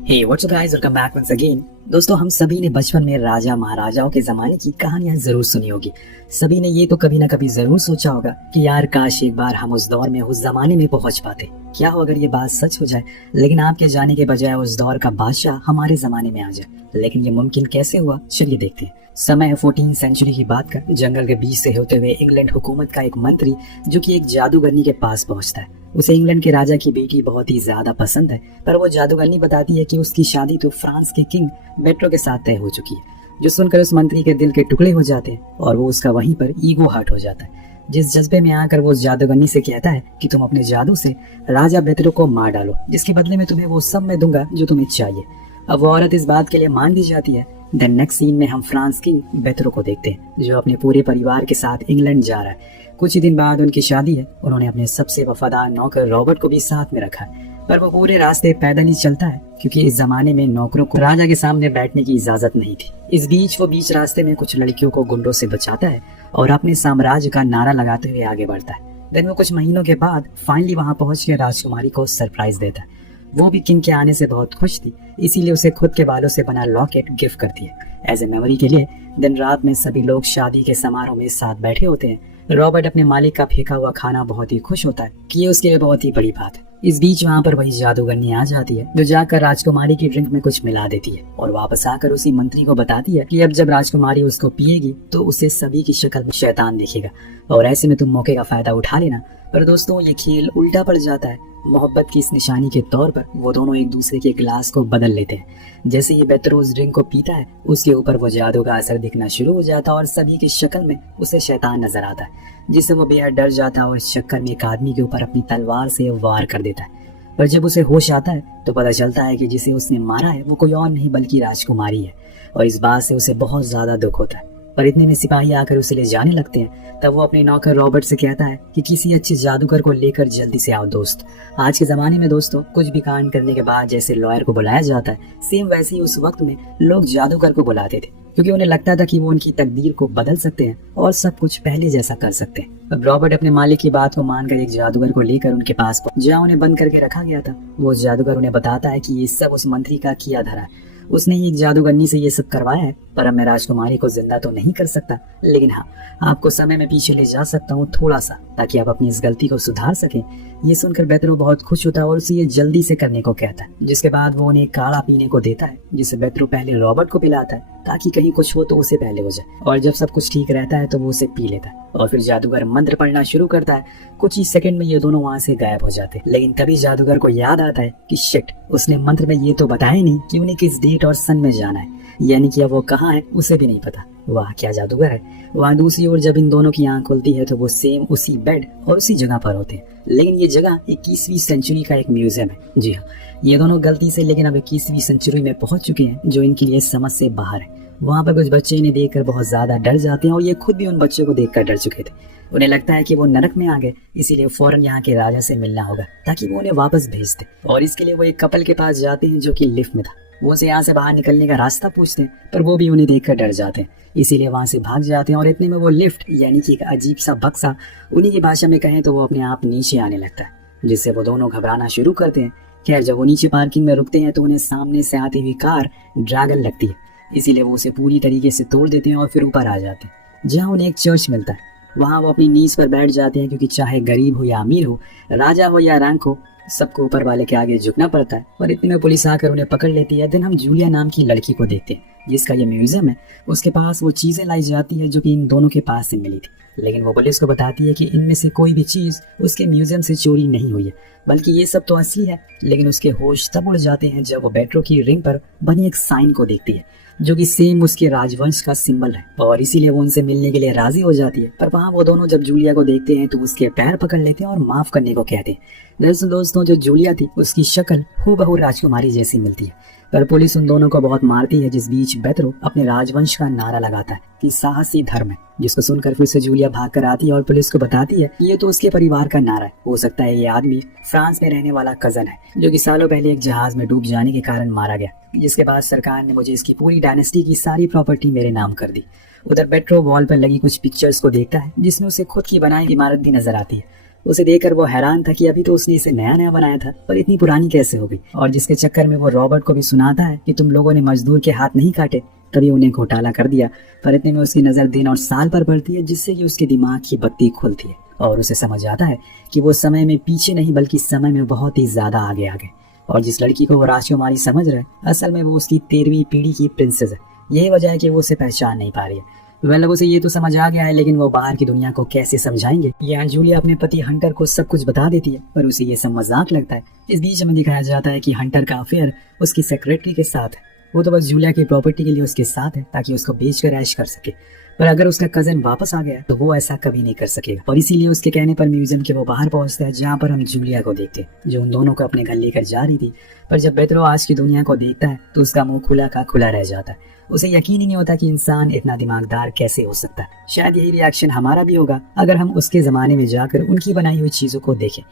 हे what's up guys, welcome back once again. दोस्तों, हम सभी ने बचपन में राजा महाराजाओं के जमाने की कहानियां जरूर सुनी होगी। सभी ने ये तो कभी ना कभी जरूर सोचा होगा कि यार काश एक बार हम उस दौर में, उस जमाने में पहुंच पाते। क्या हो अगर ये बात सच हो जाए, लेकिन आपके जाने के बजाय उस दौर का बादशाह हमारे जमाने में आ जाए। लेकिन ये मुमकिन कैसे हुआ, चलिए देखते हैं। समय है 14वीं सेंचुरी की बात का। जंगल के बीच से होते हुए इंग्लैंड हुकूमत का एक मंत्री जो कि एक जादूगरनी के पास पहुंचता है। उसे इंग्लैंड के राजा की बेटी बहुत ही ज्यादा पसंद है, पर वो जादूगरनी बताती है कि उसकी शादी तो फ्रांस के किंग बेट्रो के साथ तय हो चुकी है। जो सुनकर उस मंत्री के दिल के टुकड़े हो जाते हैं और वो उसका वहीं पर ईगो हर्ट हो जाता है। जिस जज्बे में आकर वो उस जादूगरनी से कहता है कि तुम अपने जादू से राजा बेट्रो को मार डालो, जिसके बदले में तुम्हें वो सब मैं दूंगा जो तुम्हें चाहिए। अब वो औरत इस बात के लिए मान भी जाती है। द नेक्स्ट सीन में हम फ्रांस किंग बेट्रो को देखते हैं, जो अपने पूरे परिवार के साथ इंग्लैंड जा रहा है। कुछ ही दिन बाद उनकी शादी है। उन्होंने अपने सबसे वफादार नौकर रॉबर्ट को भी साथ में रखा है, पर वो पूरे रास्ते पैदल ही चलता है, क्योंकि इस जमाने में नौकरों को राजा के सामने बैठने की इजाजत नहीं थी। इस बीच वो बीच रास्ते में कुछ लड़कियों को गुंडों से बचाता है और अपने साम्राज्य का नारा लगाते हुए आगे बढ़ता है। देन वो कुछ महीनों के बाद फाइनली वहां पहुंच के राजकुमारी को सरप्राइज देता है। वो भी किंग के आने से बहुत खुश थी, इसीलिए उसे खुद के बालों से बना लॉकेट गिफ्ट करती है एज ए मेमोरी के लिए। दिन रात में सभी लोग शादी के समारोह में साथ बैठे होते हैं। रॉबर्ट अपने मालिक का फेंका हुआ खाना बहुत ही खुश होता है कि ये उसके लिए बहुत ही बड़ी बात है। इस बीच वहाँ पर वही जादूगरनी आ जाती है, जो जाकर राजकुमारी की ड्रिंक में कुछ मिला देती है और वापस आकर उसी मंत्री को बताती है कि अब जब राजकुमारी उसको पिएगी तो उसे सभी की शक्ल में शैतान दिखेगा और ऐसे में तुम मौके का फायदा उठा लेना। पर दोस्तों, ये खेल उल्टा पड़ जाता है। मोहब्बत की इस निशानी के तौर पर वो दोनों एक दूसरे के गिलास को बदल लेते हैं। जैसे ही बेट्रो उस ड्रिंक को पीता है, उसके ऊपर वो जादू का असर दिखना शुरू हो जाता है और सभी की शक्ल में उसे शैतान नजर आता है, जिससे वो बेहद डर जाता है और इस चक्कर में एक आदमी के ऊपर अपनी तलवार से वार कर देता है। पर जब उसे होश आता है तो पता चलता है कि जिसे उसने मारा है वो कोई और नहीं बल्कि राजकुमारी है, और इस बात से उसे बहुत ज्यादा दुख होता है। पर इतने में सिपाही आकर उसे ले जाने लगते हैं। तब वो अपने नौकर रॉबर्ट से कहता है कि किसी अच्छे जादूगर को लेकर जल्दी से आओ दोस्त। आज के जमाने में दोस्तों, कुछ भी कांड करने के बाद जैसे लॉयर को बुलाया जाता है, सेम वैसे ही उस वक्त में लोग जादूगर को बुलाते थे, क्योंकि उन्हें लगता था कि वो उनकी तकदीर को बदल सकते हैं और सब कुछ पहले जैसा कर सकते हैं। अब रॉबर्ट अपने मालिक की बात को मानकर एक जादूगर को लेकर उनके पास जहाँ उन्हें बंद करके रखा गया था। वो जादूगर उन्हें बताता है कि ये सब उस मंत्री का किया धरा है। उसने ही एक जादूगरनी से ये सब करवाया है, पर अब मैं राजकुमारी को जिंदा तो नहीं कर सकता, लेकिन हाँ, आपको समय में पीछे ले जा सकता हूँ थोड़ा सा, ताकि आप अपनी इस गलती को सुधार सकें। ये सुनकर बेट्रो बहुत खुश होता है और उसे ये जल्दी से करने को कहता है, जिसके बाद वो उन्हें काढ़ा पीने को देता है, जिसे बेट्रो पहले रॉबर्ट को पिलाता है ताकि कहीं कुछ हो तो उसे पहले हो जाए, और जब सब कुछ ठीक रहता है तो वो उसे पी लेता है और फिर जादूगर मंत्र पढ़ना शुरू करता है। कुछ ही सेकंड में ये दोनों वहाँ से गायब हो जाते हैं। लेकिन तभी जादूगर को याद आता है कि शिट, उसने मंत्र में ये तो बताया नहीं कि उन्हें किस डेट और सन में जाना है, यानी कि अब वो कहाँ है उसे भी नहीं पता। वाह क्या जादूगर है। वहाँ दूसरी ओर जब इन दोनों की आंख खुलती है तो वो सेम उसी बेड और उसी जगह पर होते हैं, लेकिन ये जगह 21वीं सेंचुरी का एक म्यूजियम है। जी हाँ, ये दोनों गलती से लेकिन अब 21वीं सेंचुरी में पहुंच चुके हैं, जो इनके लिए समझ से बाहर है। वहाँ पर कुछ बच्चे इन्हें देखकर बहुत ज्यादा डर जाते हैं और ये खुद भी उन बच्चों को देखकर डर चुके थे। उन्हें लगता है कि वो नरक में आ गए, इसीलिए फौरन यहाँ के राजा से मिलना होगा ताकि वो उन्हें वापस भेज दे। और इसके लिए वो एक कपल के पास जाते हैं जो कि लिफ्ट में था। वो उसे यहाँ से बाहर निकलने का रास्ता पूछते हैं, पर वो भी उन्हें देखकर डर जाते हैं, इसीलिए वहां से भाग जाते हैं। और इतने में वो लिफ्ट यानी कि एक अजीब सा बक्सा, उन्हीं की भाषा में कहें तो वो अपने आप नीचे आने लगता है, जिससे वो दोनों घबराना शुरू करते हैं। खैर, जब वो नीचे पार्किंग में रुकते हैं तो उन्हें सामने से आती हुई कार ड्रैगन लगती है, इसीलिए वो उसे पूरी तरीके से तोड़ देते हैं और फिर ऊपर आ जाते हैं, जहाँ उन्हें एक चर्च मिलता है। वहाँ वो अपनी नीज पर बैठ जाते हैं, क्योंकि चाहे गरीब हो या अमीर हो, राजा हो या रैंक हो, सबको ऊपर वाले के आगे झुकना पड़ता है। और इतने में पुलिस आकर उन्हें पकड़ लेती है। दिन हम जूलिया नाम की लड़की को देखते हैं, जिसका ये म्यूजियम है। उसके पास वो चीजें लाई जाती है जो कि इन दोनों के पास से मिली थी, लेकिन वो पुलिस को बताती है कि इनमें से कोई भी चीज उसके म्यूजियम से चोरी नहीं हुई है, बल्कि ये सब तो असली है। लेकिन उसके होश तब उड़ जाते हैं जब वो बेट्रो की रिंग पर बनी एक साइन को देखती है, जो कि सेम उसके राजवंश का सिंबल है, और इसीलिए वो उनसे मिलने के लिए राजी हो जाती है। पर वहाँ वो दोनों जब जूलिया को देखते हैं तो उसके पैर पकड़ लेते हैं और माफ करने को कहते हैं। दरअसल दोस्तों, जो जूलिया थी उसकी शक्ल हूबहू राजकुमारी जैसी मिलती है, पर पुलिस उन दोनों को बहुत मारती है। जिस बीच बेट्रो अपने राजवंश का नारा लगाता है कि साहसी धर्म है, जिसको सुनकर फिर से जूलिया भाग कर आती है और पुलिस को बताती है ये तो उसके परिवार का नारा है। हो सकता है ये आदमी फ्रांस में रहने वाला कजन है, जो कि सालों पहले एक जहाज में डूब जाने के कारण मारा गया, जिसके बाद सरकार ने मुझे इसकी पूरी डायनेस्टी की सारी प्रॉपर्टी मेरे नाम कर दी। उधर बेट्रो वॉल पर लगी कुछ पिक्चर्स को देखता है, जिसमें उसे खुद की बनाई इमारत भी नजर आती है। उसे देखकर वो हैरान था कि अभी तो उसने इसे नया नया बनाया था, पर इतनी पुरानी कैसे हो गई। और जिसके चक्कर में वो रॉबर्ट को भी सुनाता है कि तुम लोगों ने मजदूर के हाथ नहीं काटे, तभी उन्हें घोटाला कर दिया। पर इतने में उसकी नजर दिन और साल पर पड़ती है, जिससे कि उसके दिमाग की बत्ती खुलती है और उसे समझ आता है कि वो समय में पीछे नहीं बल्कि समय में बहुत ही ज्यादा आगे आ गए। और जिस लड़की को वो राजकुमारी समझ रहा है, असल में वो उसकी 13वीं पीढ़ी की प्रिंसेस है। यही वजह है कि वो उसे पहचान नहीं पा रही है। वह लोगों से ये तो समझ आ गया है, लेकिन वो बाहर की दुनिया को कैसे समझाएंगे। यहाँ जूलिया अपने पति हंटर को सब कुछ बता देती है, पर उसे ये सब मजाक लगता है। इस बीच में दिखाया जाता है कि हंटर का अफेयर उसकी सेक्रेटरी के साथ है। वो तो बस जूलिया की प्रॉपर्टी के लिए उसके साथ है ताकि उसको बेचकर ऐश कर सके। पर अगर उसका कजन वापस आ गया तो वो ऐसा कभी नहीं कर सकेगा। और इसीलिए उसके कहने पर म्यूजियम के वो बाहर पहुंचता है, जहाँ पर हम जूलिया को देखते हैं जो उन दोनों को अपने घर लेकर जा रही थी। पर जब बेत्रो आज की दुनिया को देखता है तो उसका मुंह खुला का खुला रह जाता है। उसे यकीन ही नहीं होता कि इंसान इतना दिमागदार कैसे हो सकता है। शायद यही रिएक्शन हमारा भी होगा अगर हम उसके जमाने में जाकर उनकी बनाई हुई चीजों को देखें।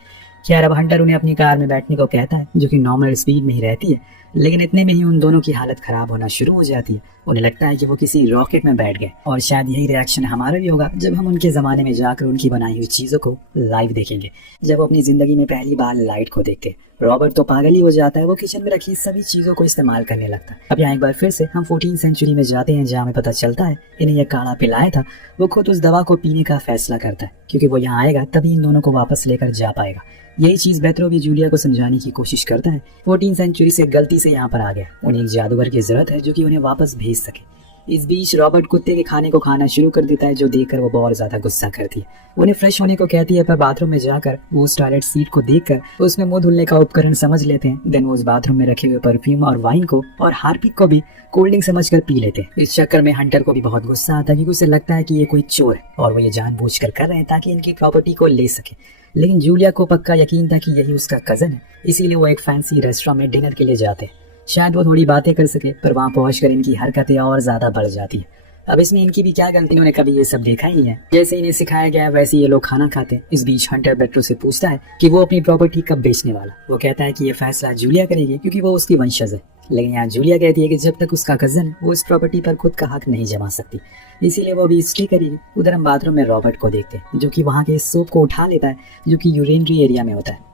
खैर, अब हंटर उन्हें अपनी कार में बैठने को कहता है, जो कि नॉर्मल स्पीड में ही रहती है। लेकिन इतने में ही उन दोनों की हालत खराब होना शुरू हो जाती है। उन्हें लगता है कि वो किसी रॉकेट में बैठ गए। और शायद यही रिएक्शन हमारा भी होगा जब हम उनके जमाने में जाकर उनकी बनाई हुई चीजों को लाइव देखेंगे। जब वो अपनी जिंदगी में पहली बार लाइट को देखते हैं, रॉबर्ट तो पागल ही हो जाता है। वो किचन में रखी सभी चीजों को इस्तेमाल करने लगता है। अब यहाँ एक बार फिर से हम 14वीं सेंचुरी में जाते हैं, जहाँ हमें पता चलता है इन्हें यह काढ़ा पिलाया था। वो खुद उस दवा को पीने का फैसला करता है, क्योंकि वो यहाँ आएगा तभी इन दोनों को वापस लेकर जा पाएगा। यही चीज बेत्रो भी जूलिया को समझाने की कोशिश करता है। 14वीं सेंचुरी से गलती से यहाँ पर आ गया। उन्हें एक जादूगर की जरूरत है जो कि उन्हें वापस भेज सके। इस बीच रॉबर्ट कुत्ते के खाने को खाना शुरू कर देता है, जो देखकर वो बहुत ज्यादा गुस्सा करती है। उन्हें फ्रेश होने को कहती है, पर बाथरूम में जाकर वो उस टॉयलेट सीट को देखकर उसमें मुंह धुलने का उपकरण समझ लेते हैं। देन वो उस बाथरूम में रखे हुए परफ्यूम और वाइन को और हार्पिक को भी कोल्ड ड्रिंक समझकर पी लेते हैं। इस चक्कर में हंटर को भी बहुत गुस्सा आता है, क्योंकि उसे लगता है कि ये कोई चोर है और वो ये जानबूझकर कर रहे हैं ताकि इनकी प्रॉपर्टी को ले सके। लेकिन जूलिया को पक्का यकीन था कि यही उसका कजन है, इसीलिए वो एक फैंसी रेस्टोरेंट में डिनर के लिए जाते हैं। शायद वो थोड़ी बातें कर सके, पर वहां पहुंचकर इनकी हरकतें और ज्यादा बढ़ जाती है। अब इसमें इनकी भी क्या गलती, इन्होंने कभी ये सब देखा ही नहीं है। जैसे इन्हें सिखाया गया है वैसे ये लोग खाना खाते हैं। इस बीच हंटर बेट्रो से पूछता है कि वो अपनी प्रॉपर्टी कब बेचने वाला। वो कहता है कि ये फैसला जूलिया करेगी, क्योंकि वो उसकी वंशज है। लेकिन यहाँ जूलिया कहती है कि जब तक उसका कजन है वो इस प्रॉपर्टी पर खुद का हक नहीं जमा सकती, इसीलिए वो अभी स्टे करेगी। उधर हम बाथरूम में रॉबर्ट को देखते हैं, जो कि वहाँ के सोप को उठा लेता है, जो कि यूरिनरी एरिया में होता है।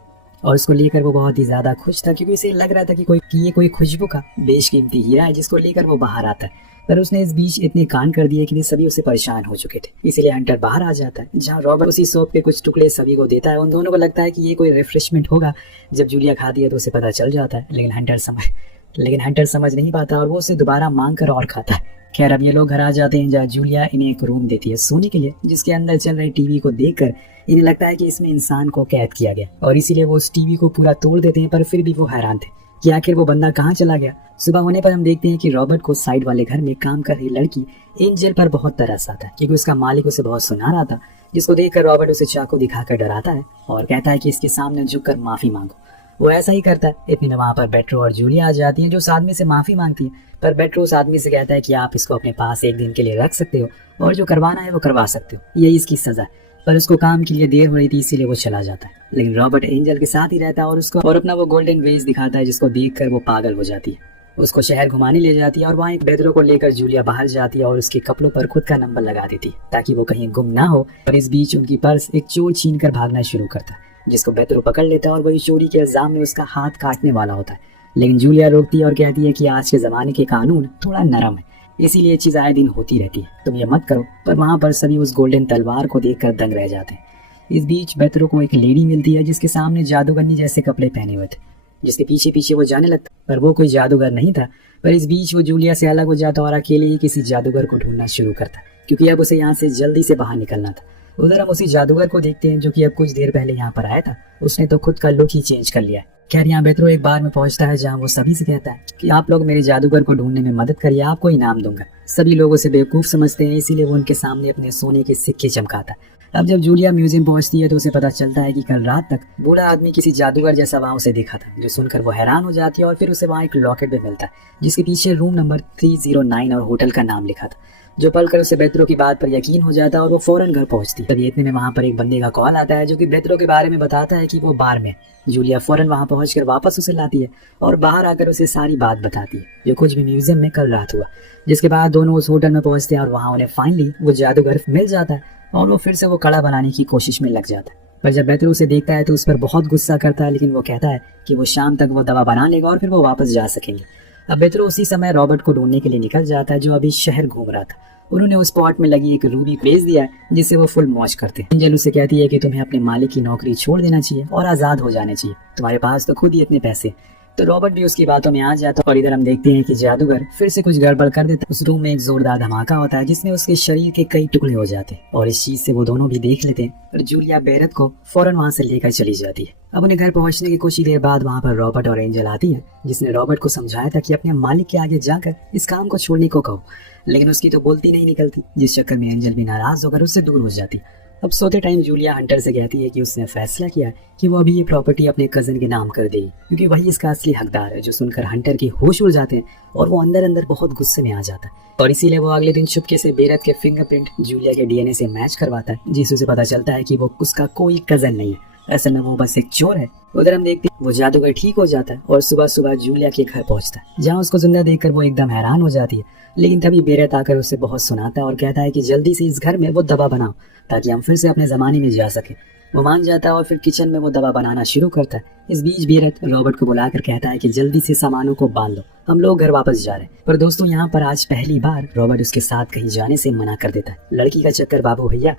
और उसको लेकर वो बहुत ही ज्यादा खुश था, क्योंकि उसे लग रहा था कि ये कोई खुशबू का बेशकीमती हीरा है जिसको लेकर वो बाहर आता है। पर उसने इस बीच इतने कांड कर दिए कि वे सभी उससे परेशान हो चुके थे। इसीलिए हंटर बाहर आ जाता है, जहाँ रॉबर्ट उसी सोप के कुछ टुकड़े सभी को देता है। उन दोनों को लगता है कि ये कोई रिफ्रेशमेंट होगा। जब जूलिया खाती है तो उसे पता चल जाता है, लेकिन हंटर समझ नहीं पाता और वो उसे दोबारा मांग कर और खाता है। खैर, अब ये लोग घर आ जाते हैं, जहाँ जूलिया इन्हें एक रूम देती है सोने के लिए, जिसके अंदर चल रही टीवी को देखकर इन्हें लगता है कि इसमें इंसान को कैद किया गया, और इसीलिए वो उस टीवी को पूरा तोड़ देते हैं। पर फिर भी वो हैरान थे कि आखिर वो बंदा कहाँ चला गया। सुबह होने पर हम देखते हैं कि रॉबर्ट को साइड वाले घर में काम कर रही लड़की एंजल पर बहुत तरस आता है, क्योंकि उसका मालिक उसे बहुत सुना रहा था। जिसको देखकर रॉबर्ट उसे चाकू दिखाकर डराता है और कहता है कि इसके सामने झुककर माफी मांगो। वो ऐसा ही करता है। इतने में वहाँ पर बेट्रो और जूलिया आ जाती हैं, जो उस आदमी से माफी मांगती है। पर बेट्रो उस आदमी से कहता है कि आप इसको अपने पास एक दिन के लिए रख सकते हो और जो करवाना है वो करवा सकते हो, यही इसकी सजा है। पर उसको काम के लिए देर हो रही थी, इसीलिए वो चला जाता है। लेकिन रॉबर्ट एंजल के साथ ही रहता है और उसको और अपना वो गोल्डन वेज दिखाता है, जिसको देखकर वो पागल हो जाती है। उसको शहर घुमाने ले जाती है और वहाँ एक बेदरो को लेकर जूलिया बाहर जाती है और उसके कपड़ों पर खुद का नंबर लगा देती है ताकि वो कहीं गुम ना हो। और इस बीच उनकी पर्स एक चोर छीन कर भागना शुरू करता है, जिसको बेदरो पकड़ लेता है और वही चोरी के इल्जाम में उसका हाथ काटने वाला होता है। लेकिन जूलिया रोकती है और कहती है कि आज के जमाने के कानून थोड़ा नरम है, इसीलिए ये चीज आए दिन होती रहती है, तुम ये मत करो। पर वहाँ पर सभी उस गोल्डन तलवार को देखकर दंग रह जाते हैं। इस बीच बेत्रो को एक लेडी मिलती है, जिसके सामने जादूगरनी जैसे कपड़े पहने हुए थे, जिसके पीछे पीछे वो जाने लगता, पर वो कोई जादूगर नहीं था। पर इस बीच वो जूलिया से अलग हो जाता और अकेले ही किसी जादूगर को ढूंढना शुरू करता, क्योंकि अब उसे यहाँ से जल्दी से बाहर निकलना था। उधर हम उसी जादूगर को देखते हैं, जो कि अब कुछ देर पहले यहाँ पर आया था। उसने तो खुद का लुक ही चेंज कर लिया है। खैर, यहाँ बेत्रो एक बार में पहुंचता है, जहाँ वो सभी से कहता है कि आप लोग मेरे जादूगर को ढूंढने में मदद करिए, आपको इनाम दूंगा। सभी लोग उसे बेवकूफ समझते हैं, इसीलिए वो उनके सामने अपने सोने के सिक्के चमकाता है। अब जब जूलिया म्यूजियम पहुंचती है तो उसे पता चलता है कि कल रात तक बूढ़ा आदमी किसी जादूगर जैसा वहां उसे देखा था, जो सुनकर वो हैरान हो जाती है। और फिर उसे वहां एक लॉकेट भी मिलता है, जिसके पीछे रूम नंबर 309 और होटल का नाम लिखा था, जो पढ़कर उसे बेत्रो की बात पर यकीन हो जाता है और वो फौरन घर पहुंचती है। तभी इतने में वहां पर एक बंदे का कॉल आता है, जो कि बेत्रो के बारे में बताता है कि वो बार में। जूलिया फौरन वहां पहुंचकर वापस उसे लाती है और बाहर आकर उसे सारी बात बताती है, जो कुछ भी म्यूजियम में कल रात हुआ। जिसके बाद दोनों उस होटल में पहुंचते हैं और वहां उन्हें फाइनली वो जादूगर मिल जाता है और वो फिर से वो कड़ा बनाने की कोशिश में लग जाता है। पर जब बेथरो उसे देखता है तो उस पर बहुत गुस्सा करता है, लेकिन वो कहता है कि वो शाम तक वो दवा बना लेगा और फिर वो वापस जा सकेंगे। अब बेथरो उसी समय रॉबर्ट को ढूंढने के लिए निकल जाता है, जो अभी शहर घूम रहा था। उन्होंने उस स्पॉट में लगी एक रूबी भेज दिया है, जिससे वो फुल मौज करते हैं। एंजल उसे कहती है कि तुम्हें अपने मालिक की नौकरी छोड़ देना चाहिए और आजाद हो जाना चाहिए, तुम्हारे पास तो खुद ही इतने पैसे। तो रॉबर्ट भी उसकी बातों में आ जाता है और इधर हम देखते हैं कि जादूगर फिर से कुछ गड़बड़ कर देता है। उस रूम में एक जोरदार धमाका होता है, जिसमें उसके शरीर के कई टुकड़े हो जाते हैं और इस चीज से वो दोनों भी देख लेते हैं और जूलिया बेरेट को फौरन वहां से लेकर चली जाती है। अब उन्हें घर पहुंचने की कुछ ही देर बाद वहां पर रॉबर्ट और एंजल आती है, जिसने रॉबर्ट को समझाया था कि अपने मालिक के आगे जाकर इस काम को छोड़ने को कहो, लेकिन उसकी तो बोलती नहीं निकलती, जिस चक्कर में एंजल भी नाराज होकर उससे दूर हो जाती। अब सोते टाइम जूलिया हंटर से कहती है कि उसने फैसला किया कि वो अभी ये प्रॉपर्टी अपने कजन के नाम कर देगी, क्योंकि वही इसका असली हकदार है। जो सुनकर हंटर की होश उड़ जाते हैं और वो अंदर अंदर बहुत गुस्से में आ जाता है और इसीलिए वो अगले दिन चुपके से बेरत के फिंगरप्रिंट जूलिया के डीएनए से मैच करवाता है, जिससे उसे पता चलता है कि वो उसका कोई कजन नहीं है, असल में वो बस एक चोर है। उधर हम देखते हैं वो जादूगर ठीक हो जाता है और सुबह सुबह जूलिया के घर पहुंचता है, जहाँ उसको जिंदा देखकर वो एकदम हैरान हो जाती है। लेकिन तभी बेरत आकर उसे बहुत सुनाता है और कहता है कि जल्दी से इस घर में वो दवा बनाओ ताकि हम फिर से अपने जमाने में जा सके। वो मान जाता है और फिर किचन में वो दवा बनाना शुरू करता है। इस बीच बेरत रॉबर्ट को बुलाकर कहता है कि जल्दी से सामानों को बांध लो, हम लोग घर वापस जा रहे हैं। पर दोस्तों यहाँ पर आज पहली बार रॉबर्ट उसके साथ कहीं जाने से मना कर देता है। लड़की का चक्कर बाबू भैया,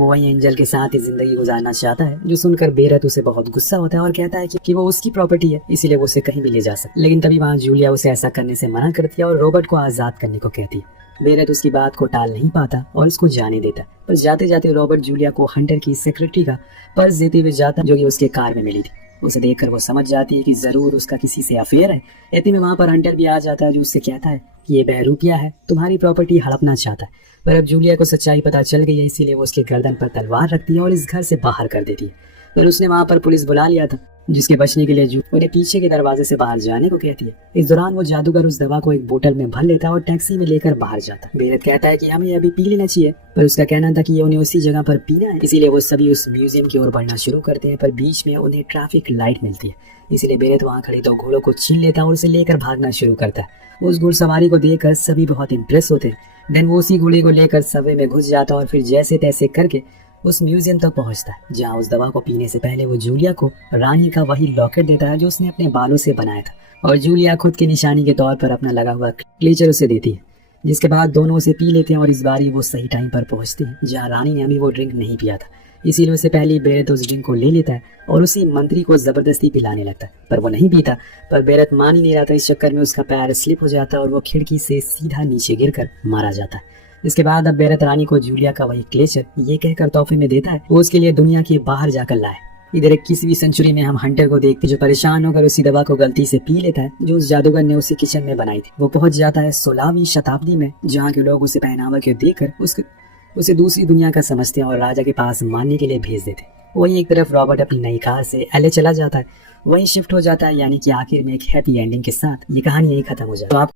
वो वही एंजल के साथ ही जिंदगी गुजारना चाहता है। जो सुनकर बेरत उसे बहुत गुस्सा होता है और कहता है कि वो उसकी प्रॉपर्टी है, इसीलिए वो उसे कहीं भी ले जा सकता। लेकिन तभी वहाँ जूलिया उसे ऐसा करने से मना करती है और रॉबर्ट को आजाद करने को कहती है। बेरत उसकी बात को टाल नहीं पाता और इसको जाने देता, पर जाते जाते रॉबर्ट जूलिया को हंटर की सेक्रेटरी का पर्स देते हुए जाता, जो कि उसके कार में मिली थी। उसे देखकर वो समझ जाती है कि जरूर उसका किसी से अफेयर है। इतने में वहाँ पर हंटर भी आ जाता है, जो उससे कहता है कि ये बहरूपिया है, तुम्हारी प्रॉपर्टी हड़पना चाहता है। पर अब जूलिया को सच्चाई पता चल गई है, इसीलिए वो उसके गर्दन पर तलवार रखती है और इस घर से बाहर कर देती है। पर उसने वहाँ पर पुलिस बुला लिया था, जिसके बचने के लिए उन्हें पीछे के दरवाजे से बाहर जाने को कहती है। इस दौरान वो जादूगर उस दवा को एक बोतल में भर लेता है और टैक्सी में लेकर बाहर जाता है। बेरत कहता है कि हमें अभी पी लेना चाहिए, पर उसका कहना था कि ये उन्हें उसी जगह पर पीना है। इसीलिए वो सभी उस म्यूजियम की ओर बढ़ना शुरू करते हैं, पर बीच में उन्हें ट्रैफिक लाइट मिलती है। इसीलिए बेरत वहाँ खड़े दो घोड़ों को छीन लेता है और उसे लेकर भागना शुरू करता है। उस घुड़सवारी को देखकर सभी बहुत इंप्रेस होते हैं। देन वो उसी घोड़े को लेकर सबवे में घुस जाता है और फिर जैसे तैसे करके उस म्यूजियम तक पहुंचता है, जहां उस दवा को पीने से पहले वो जूलिया को रानी का वही लॉकेट देता है जो उसने अपने बालों से बनाया था, और जूलिया खुद की निशानी के तौर पर अपना लगा हुआ क्लेचर उसे देती है। जिसके बाद दोनों उसे पी लेते हैं और इस बार वो सही टाइम पर पहुंचते हैं, जहाँ रानी ने अभी वो ड्रिंक नहीं पिया था। इसीलिए उससे पहले बेरत उस ड्रिंक को ले लेता है और उसी मंत्री को जबरदस्ती पिलाने लगता है, पर वो नहीं पीता। पर बेरत मान ही नहीं रहा था। इस चक्कर में उसका पैर स्लिप हो जाता है और वो खिड़की से सीधा नीचे गिरकर मारा जाता है। इसके बाद अब बेरत रानी को जूलिया का वही क्लेचर ये कहकर तोहफे में देता है वो उसके लिए दुनिया के बाहर जाकर लाए। इधर 21वीं सेंचुरी में हम हंटर को देखते जो परेशान होकर उसी दवा को गलती से पी लेता है जो उस जादूगर ने उसी किचन में बनाई थी। वो पहुंच जाता है 16वीं शताब्दी में, जहाँ के लोग उसे पहनावा के देकर उसे दूसरी दुनिया का समझते हैं और राजा के पास मानने के लिए भेज देते। वहीं एक तरफ रॉबर्ट अपनी नई कार से एलए चला जाता है, वहीं शिफ्ट हो जाता है, यानी कि आखिर में एक हैप्पी एंडिंग के साथ ये कहानी यही खत्म हो जाती है। तो आप